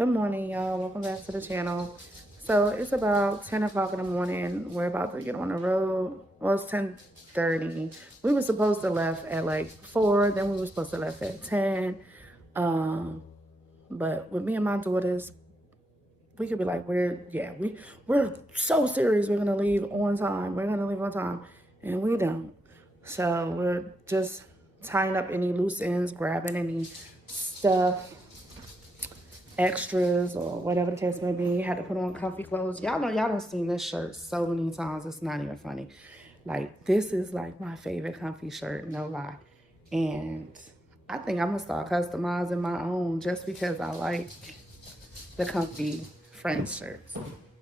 Good morning, y'all. Welcome back to the channel. So it's about 10 o'clock in the morning. We're about to get on the road. Well, it's 10:30. We were supposed to left at like 4. Then we were supposed to left at 10. But with me and my daughters, we could be like, we're so serious. We're gonna leave on time. We're gonna leave on time, and we don't. So we're just tying up any loose ends, grabbing any stuff, extras, or whatever the case may be. Had to put on comfy clothes. Y'all know, y'all done seen this shirt so many times. It's not even funny. Like, this is like my favorite comfy shirt, no lie. And I think I'm gonna start customizing my own just because I like the comfy French shirts.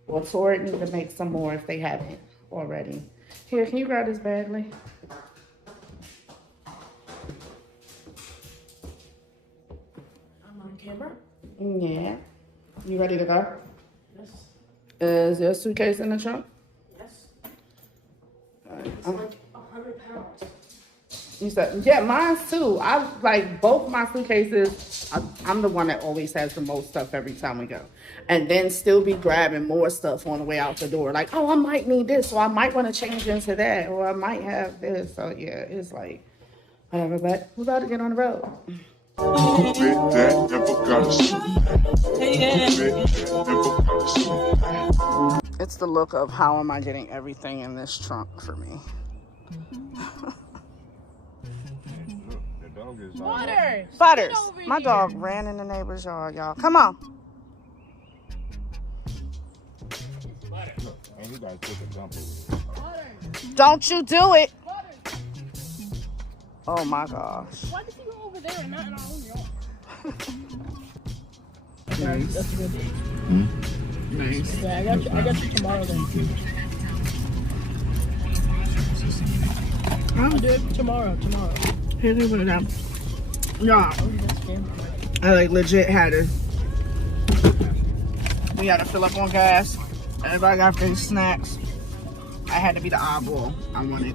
Well, Torrid need to make some more if they haven't already. Here, can you grab this bag, Lee? I'm on camera. Yeah. You ready to go? Yes. Is your suitcase in the trunk? Yes. Right. It's like 100 pounds. You said, yeah, mine too. I like both my suitcases. I'm the one that always has the most stuff every time we go. And then still be grabbing more stuff on the way out the door. Like, oh, I might need this, or I might want to change into that, or I might have this. So yeah, it's like, whatever, but we're about to get on the road. It's the look of how am I getting everything in this trunk for me. Butters. My dog ran in the neighbor's yard, y'all. Come on. Don't you do it. Oh my gosh. Why does he go over there and not in our own yard? Nice. That's good. Nice. Yeah, I got you tomorrow then. I'll do it tomorrow. Here, you put it down. Y'all, I like legit had it. We had to fill up on gas. Everybody got their snacks. I had to be the oddball. I wanted.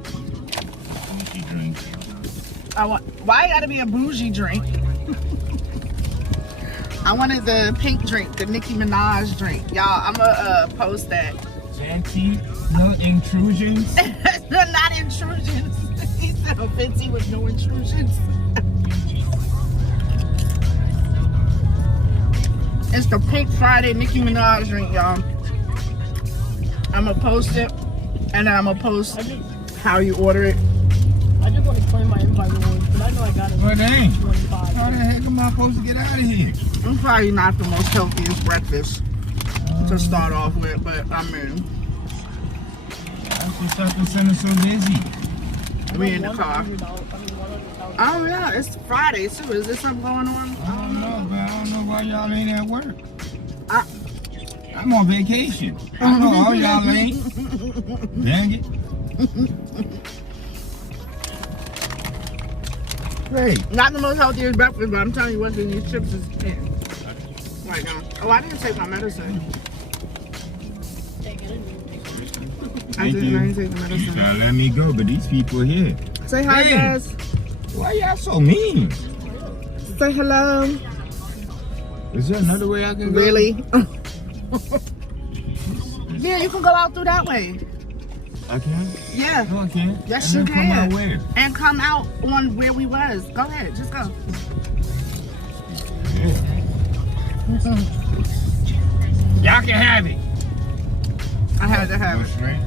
Why it gotta be a bougie drink? I wanted the pink drink, the Nicki Minaj drink. Y'all, I'm gonna post that. Fancy, no intrusions. Not intrusions. He said fancy with no intrusions. It's the Pink Friday Nicki Minaj drink, y'all. I'm gonna post it, and then I'm gonna post how you order it. I just want to claim my invite rewards, but I know I got it. But dang, 25. how the heck am I supposed to get out of here? I'm probably not the most healthiest breakfast to start off with, but I mean, That's the shopping center so busy. we in the car. $100. Oh yeah, it's Friday too. Is there something going on? I don't know, but I don't know why y'all ain't at work. I- I'm on vacation. I know all y'all ain't. Dang it. Great. Not the most healthiest breakfast, but I'm telling you what's in these chips is in right now. Oh, I didn't take my medicine. I Thank you. didn't take the You medicine. try to let me go, but these people are here. Say hi, Hey. guys. Why y'all so mean? Say hello. Is there another way I can go? Really? Yeah, you can go out through that way. I can? Yeah. No, I can't. Yes, And you then come can. out where? And come out on where we was. Go ahead, just go. Yeah. Y'all can have it. I had to have Go it. straight.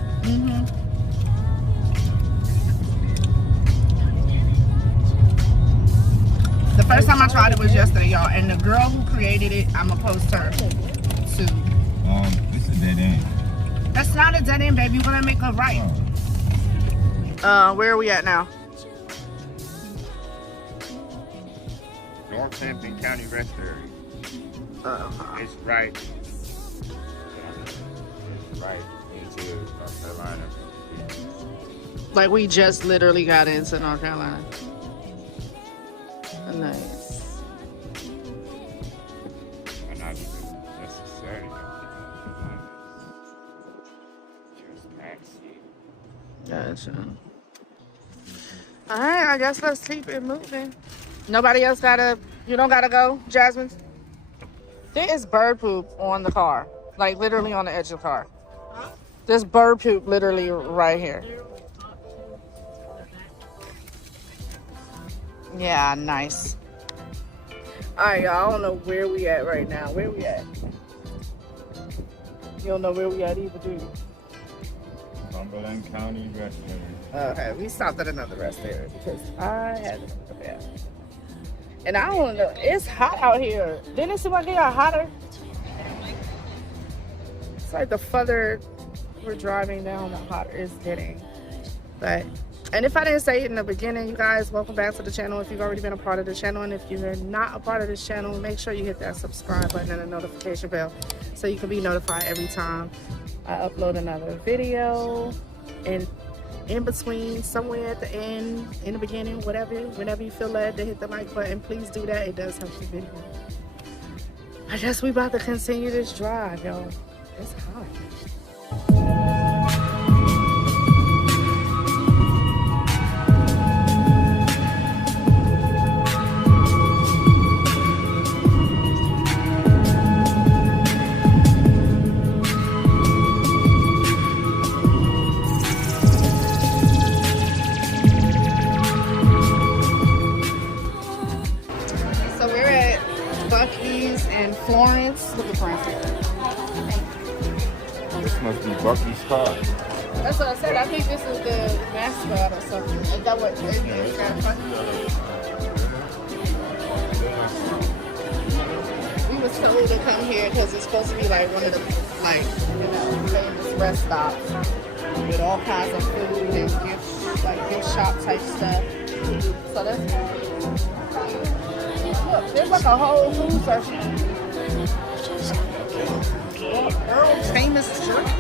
The first time I tried it was yesterday, y'all. And the girl who created it, I'm gonna post her too. This is dead end. That's not a dead end, baby. We're gonna make a right. Where are we at now? Northampton County Rest Area. It's right. Right into North Carolina. Like we just literally got into North Carolina. Nice. And not even necessarily. Just taxi. Gotcha. All right, I guess let's keep it moving. Nobody else you don't gotta go, Jasmine? There is bird poop on the car. Like literally on the edge of the car. There's bird poop literally right here. Yeah, nice. Alright, y'all. I don't know where we at right now. Where we at? You don't know where we at either, do you? Cumberland County Restaurant. Okay, we stopped at another restaurant because I had to go to bed. And I don't know. It's hot out here. Didn't it seem like it got hotter? It's like the further we're driving down, the hotter it's getting. But, and if I didn't say it in the beginning, you guys, welcome back to the channel if you've already been a part of the channel. And if you're not a part of this channel, make sure you hit that subscribe button and the notification bell so you can be notified every time I upload another video. And in between, somewhere at the end, in the beginning, whatever, whenever you feel led to hit the like button, please do that. It does help the video. I guess we about to continue this drive, y'all. It's hot. So we're at Buc-ee's in Florence. Look at Francis. This must be Buc-ee's car. That's what I said. I think this is the mascot or something. Is that what it is? We was told to come here because it's supposed to be like one of the, like, you know, famous rest stops with all kinds of food and gift shop type stuff. So that's look. There's like a whole food section. Earl's famous jerky.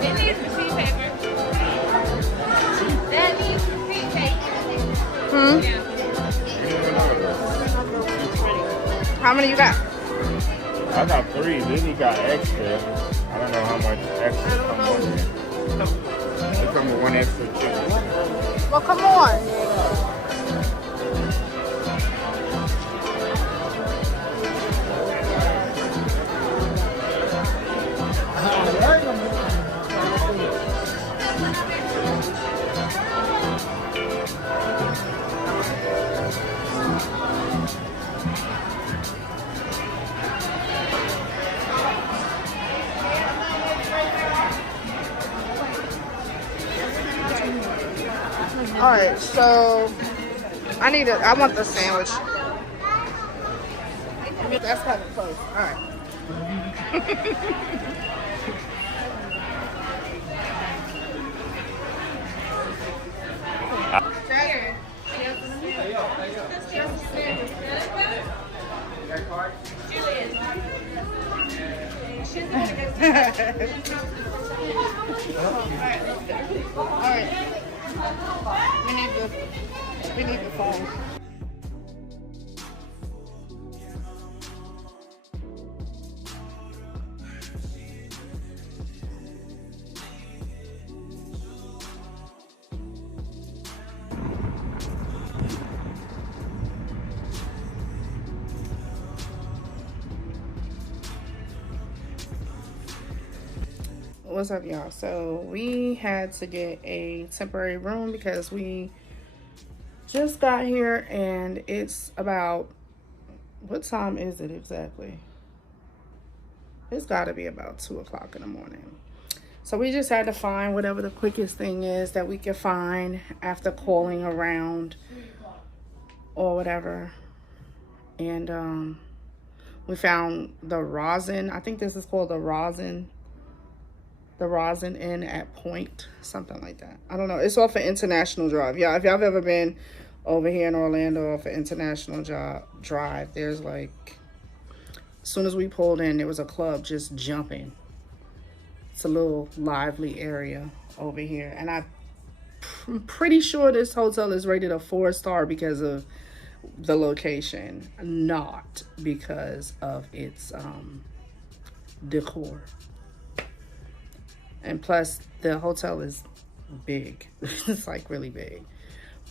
It needs receipt paper. That needs receipt paper. Yeah. How many you got? I got 3. Then he got extra. I don't know how much extra come on there. They come with 1 extra too. Well, come on. All right, so I want the sandwich. That's kind of close. All right. All right. We need the phone. What's up, y'all? So we had to get a temporary room because we just got here and it's about, what time is it exactly? It's got to be about 2 o'clock in the morning. So we just had to find whatever the quickest thing is that we could find after calling around or whatever. And we found the Rosen, I think this is called the Rosen Inn At Pointe, something like that. I don't know. It's off an International Drive. Yeah, if y'all have ever been over here in Orlando off an International Drive, there's like, as soon as we pulled in, there was a club just jumping. It's a little lively area over here. And I'm pretty sure this hotel is rated a 4-star because of the location, not because of its decor. And plus, the hotel is big. It's like really big.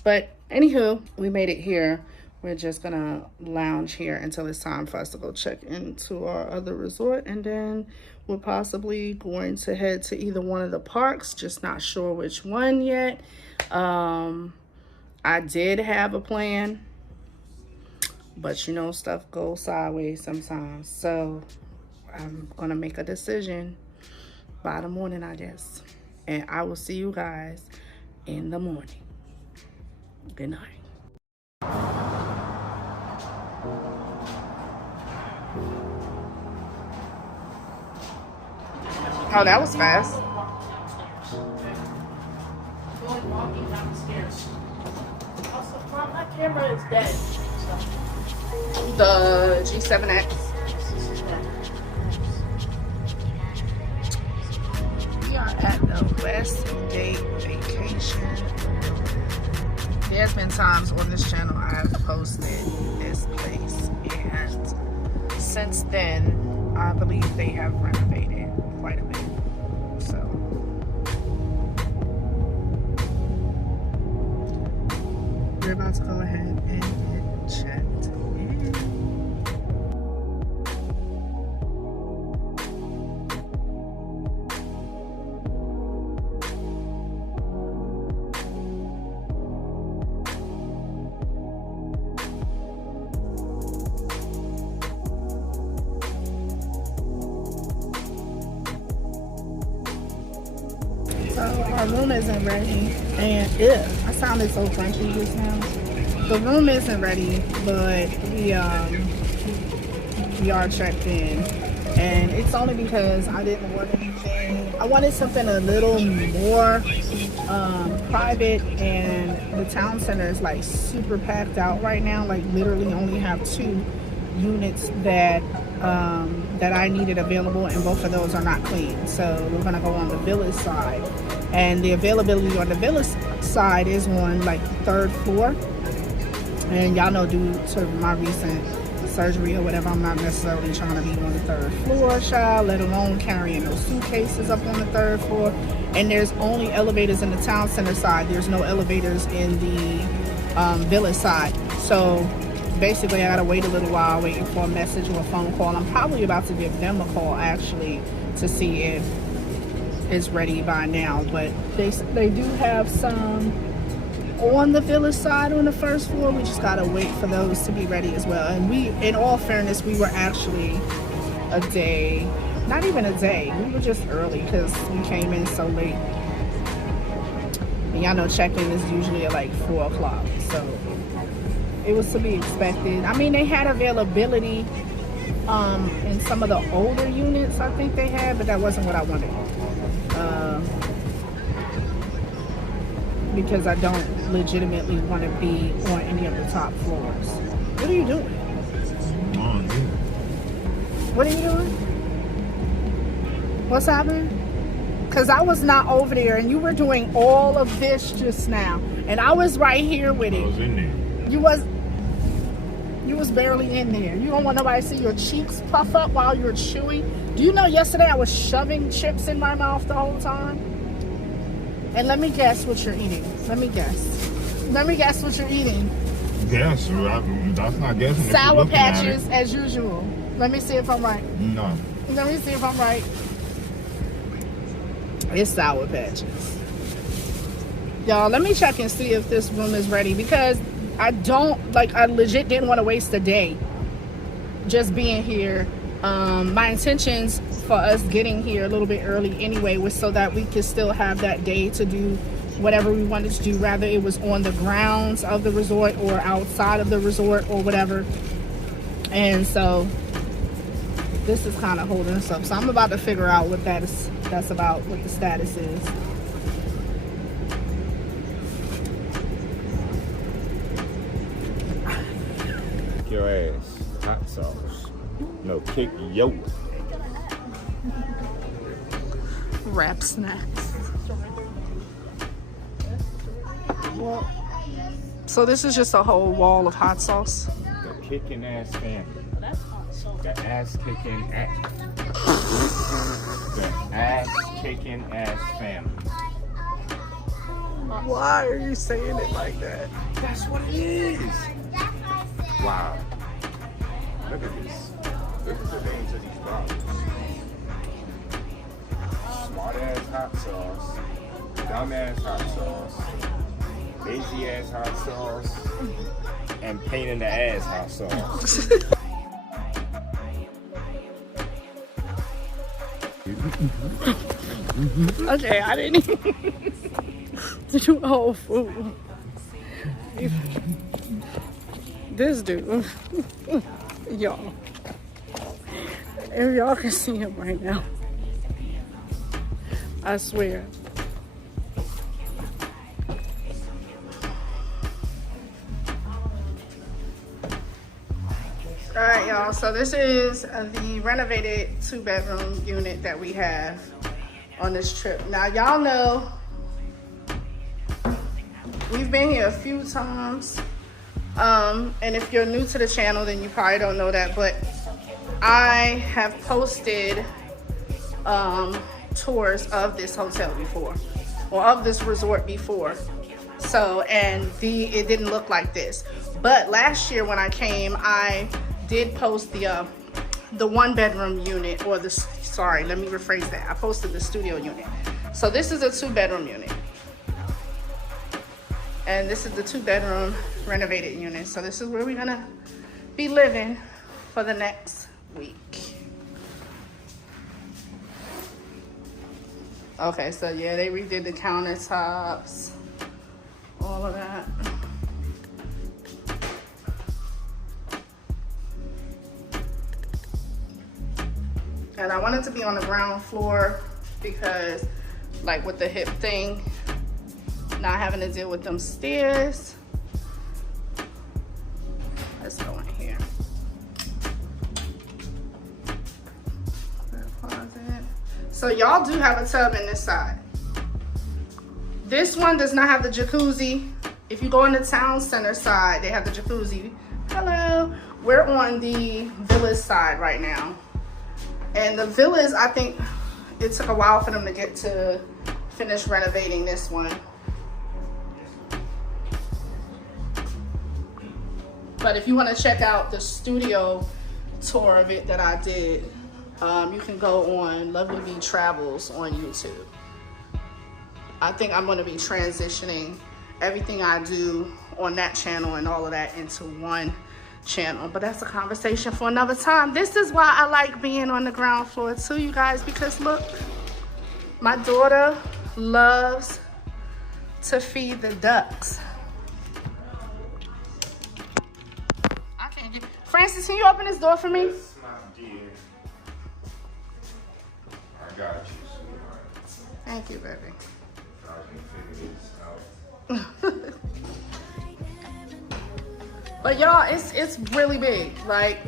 But anywho, we made it here. We're just gonna lounge here until it's time for us to go check into our other resort, and then we're possibly going to head to either one of the parks, just not sure which one yet. I did have a plan, but you know, stuff goes sideways sometimes. So I'm gonna make a decision by the morning, I guess. And I will see you guys in the morning. Good night. Oh, that was fast. Walking downstairs. Also, my camera is dead. The G7X. We are at the Westgate vacation. There's been times on this channel I've posted this place, and since then, I believe they have renovated quite a bit. So we're about to go ahead and get checked in. So our room isn't ready, and I sounded so crunchy just now. The room isn't ready, but we are checked in, and it's only because I didn't want anything. I wanted something a little more private, and the town center is like super packed out right now. Like literally only have 2 units that I needed available, and both of those are not clean. So we're gonna go on the village side, and the availability on the village side is on like the 3rd floor. And y'all know, due to my recent surgery or whatever, I'm not necessarily trying to be on the 3rd floor, child, let alone carrying those suitcases up on the 3rd floor. And there's only elevators in the town center side. There's no elevators in the village side. So basically I gotta wait a little while waiting for a message or a phone call. I'm probably about to give them a call actually to see if it's ready by now, but they do have some on the village side on the 1st floor. We just gotta wait for those to be ready as well. And we, in all fairness, we were actually a day, not even a day, we were just early because we came in so late. And y'all know check-in is usually at like 4 o'clock, so it was to be expected. I mean, they had availability in some of the older units I think they had, but that wasn't what I wanted. Because I don't legitimately want to be on any of the top floors. What are you doing? What are you doing? What's happening? Because I was not over there, and you were doing all of this just now, and I was right here with it. I was in there. You was barely in there. You don't want nobody to see your cheeks puff up while you're chewing. Do you know yesterday I was shoving chips in my mouth the whole time? And let me guess what you're eating. Let me guess. Let me guess what you're eating. Guess? That's not guessing. Sour Patches as usual. Let me see if I'm right. No. Let me see if I'm right. It's Sour Patches. Y'all, let me check and see if this room is ready, because I legit didn't want to waste a day just being here. My intentions for us getting here a little bit early anyway was so that we could still have that day to do whatever we wanted to do, rather it was on the grounds of the resort or outside of the resort or whatever. And so this is kind of holding us up. So I'm about to figure out what that's about, what the status is. Your ass. Hot sauce. No, kick yo. Wrap snacks. Well, so this is just a whole wall of hot sauce. The kicking ass family. The ass kicking ass. The ass kicking ass family. Why are you saying it like that? That's what it is. Wow. Look at this. Look at the names of these bottles. Smart ass hot sauce. Dumb ass hot sauce. Lazy ass hot sauce. And pain in the ass hot sauce. Okay, I didn't even do the whole food. This dude, y'all, if y'all can see him right now, I swear. All right, y'all, so this is the renovated 2-bedroom unit that we have on this trip. Now, y'all know we've been here a few times, and if you're new to the channel, then you probably don't know that, but I have posted tours of this hotel before, or of this resort before. So, and it didn't look like this. But last year when I came, I did post the 1-bedroom unit, or the, sorry, let me rephrase that. I posted the studio unit. So this is a 2-bedroom unit. And this is the 2-bedroom renovated unit. So this is where we're gonna be living for the next week. Okay, so yeah, they redid the countertops, all of that. And I wanted to be on the ground floor because, like, with the hip thing, not having to deal with them stairs. Let's go in here. Closet. So y'all do have a tub in this side. This one does not have the jacuzzi. If you go in the town center side, they have the jacuzzi. Hello. We're on the villas side right now. And the villas, I think it took a while for them to get to finish renovating this one. But if you want to check out the studio tour of it that I did, you can go on Lovely Bee Travels on YouTube. I think I'm going to be transitioning everything I do on that channel and all of that into one channel, but that's a conversation for another time. This is why I like being on the ground floor too, you guys, because look, my daughter loves to feed the ducks. I can't get Francis, can you open this door for me? Yes, my dear. I got you, sweetheart. Thank you, baby. I can figure this out. But y'all, it's really big. Like,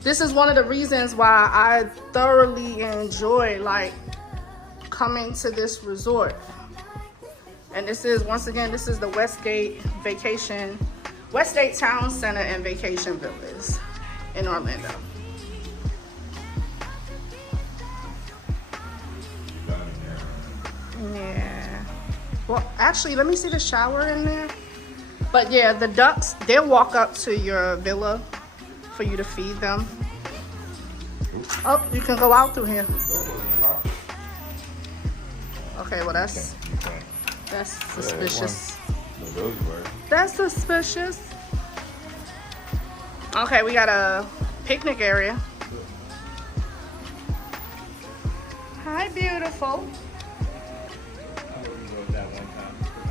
this is one of the reasons why I thoroughly enjoy, like, coming to this resort. And this is, once again, this is the Westgate Town Center and Vacation Villas in Orlando. Yeah. Well, actually, let me see the shower in there. But yeah, the ducks, they'll walk up to your villa for you to feed them. Oh, you can go out through here. Okay, well that's suspicious. That's suspicious. Okay, we got a picnic area. Hi, beautiful.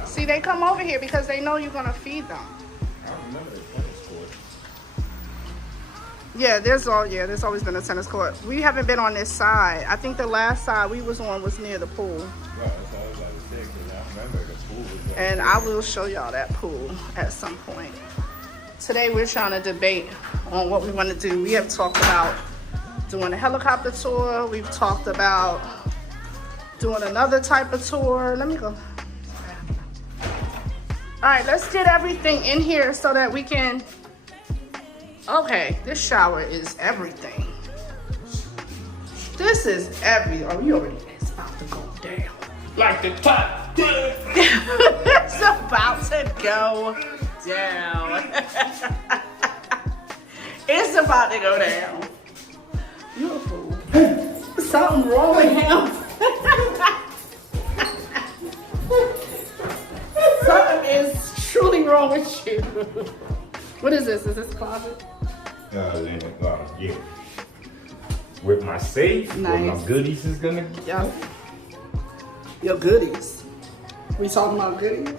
See, they come over here because they know you're gonna feed them. I remember the tennis court. Yeah, there's always been a tennis court. We haven't been on this side. I think the last side we was on was near the pool. Well, that's all I was about to say, because I remember the pool was there. And I will show y'all that pool at some point. Today we're trying to debate on what we want to do. We have talked about doing a helicopter tour. We've talked about doing another type of tour. Let me go. All right, let's get everything in here so that we can, okay, this shower is everything. This is oh, you already, it's about to go down. Like the top. It's about to go down. It's about to go down. You're a fool. Something wrong with him. Something is truly wrong with you. What is this? Is this a closet? Yeah. With my safe, where my Nice. goodies is gonna. Yeah. Your goodies. We talking about goodies?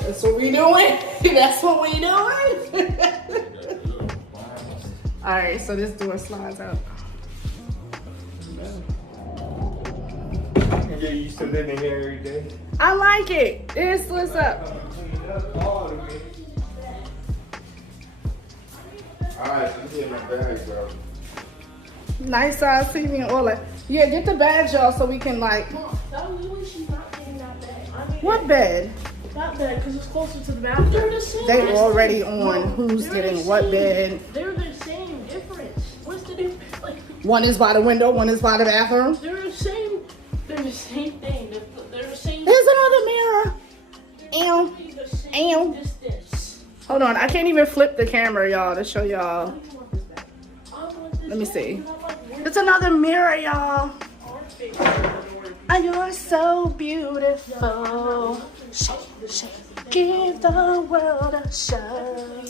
That's what we doing? That's what we doing? Alright, so this door slides out. You get used to living here every day. I like it. It slips up. Alright, so get my bag, bro. Nice size TV and all that. Yeah, get the bag, y'all, so we can like. Mom, that was really she's not getting that bed. I mean, What bed? that bed, because it's closer to the bathroom. They're the same. They already distance. on No, who's they're getting the what same. bed. They're the same difference. What's the difference? Like, One is by the window, one is by the bathroom. they're the same. They're the same thing. They're the same. There's another mirror. Ew. The same Ew. distance. Hold on, I can't even flip the camera, y'all, to show y'all. I want this bed. I want this Let me bed. see. I want It's another mirror, y'all. our face. And you're so beautiful. Shake, shake. Give the world a show.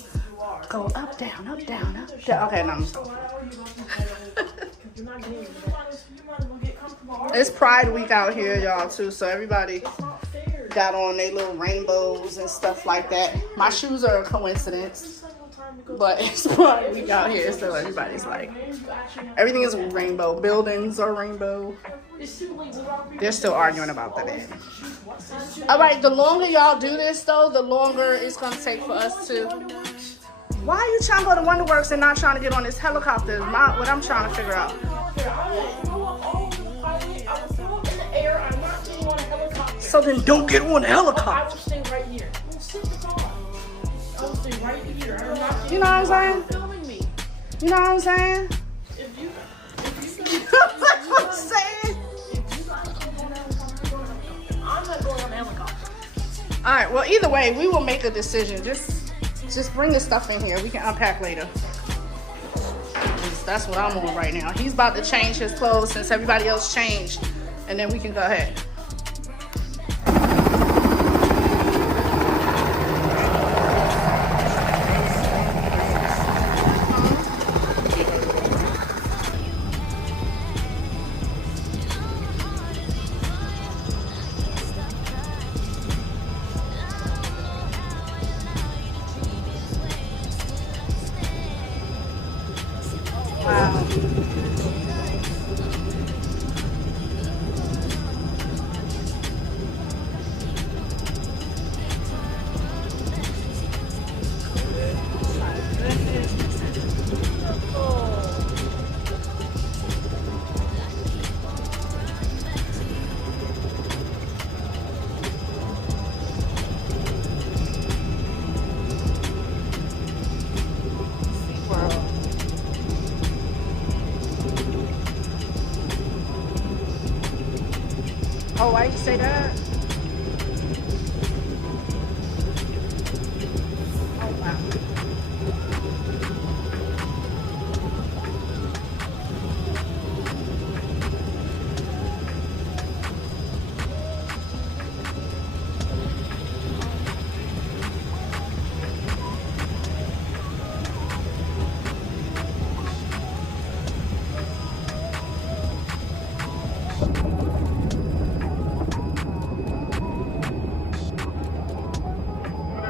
Go up, down, up, down, up, down. Okay, no. It's Pride Week out here, y'all, too. So everybody got on their little rainbows and stuff like that. My shoes are a coincidence, but it's Pride Week out here, so everybody's like, everything is rainbow. Buildings are rainbow. They're still arguing about the bed. All right, the longer y'all do this, though, the longer it's going to take for us to... Why are you trying to go to Wonderworks and not trying to get on this helicopter? Is what I'm trying to figure out. So then don't get on the I helicopter. will stay right here. We'll sit in the car. I will stay right here. I'm not You know what I'm saying? filming me. You know what I'm saying? If you That's what I'm saying. I'm not going on the helicopter. All right, well, either way, we will make a decision. Just bring the stuff in here. We can unpack later. That's what I'm on right now. He's about to change his clothes since everybody else changed. And then we can go ahead. Oh, why you say that? Oh, wow.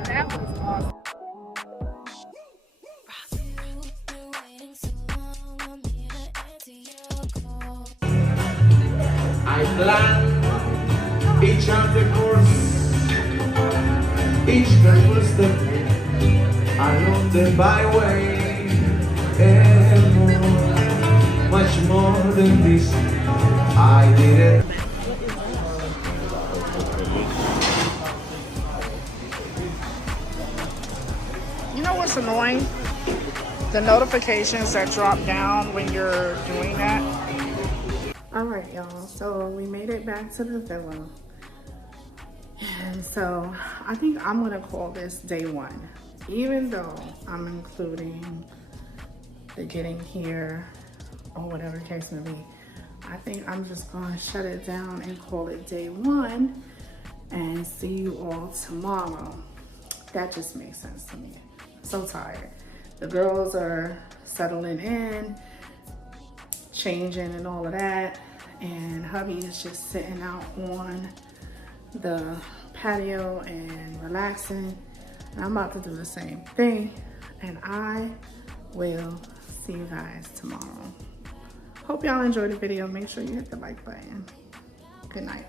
That was awesome. I plan each of the course, each careful step along the byway, and more, much more than this. I did it. You know what's annoying? The notifications that drop down when you're doing that. All right, y'all. So we made it back to the villa. And so I think I'm gonna call this day one, even though I'm including the getting here or whatever the case may be. I think I'm just gonna shut it down and call it day one and see you all tomorrow. That just makes sense to me. I'm so tired. The girls are settling in, changing and all of that, and hubby is just sitting out on the patio and relaxing. And I'm about to do the same thing, and I will see you guys tomorrow. Hope y'all enjoyed the video. Make sure you hit the like button. Good night.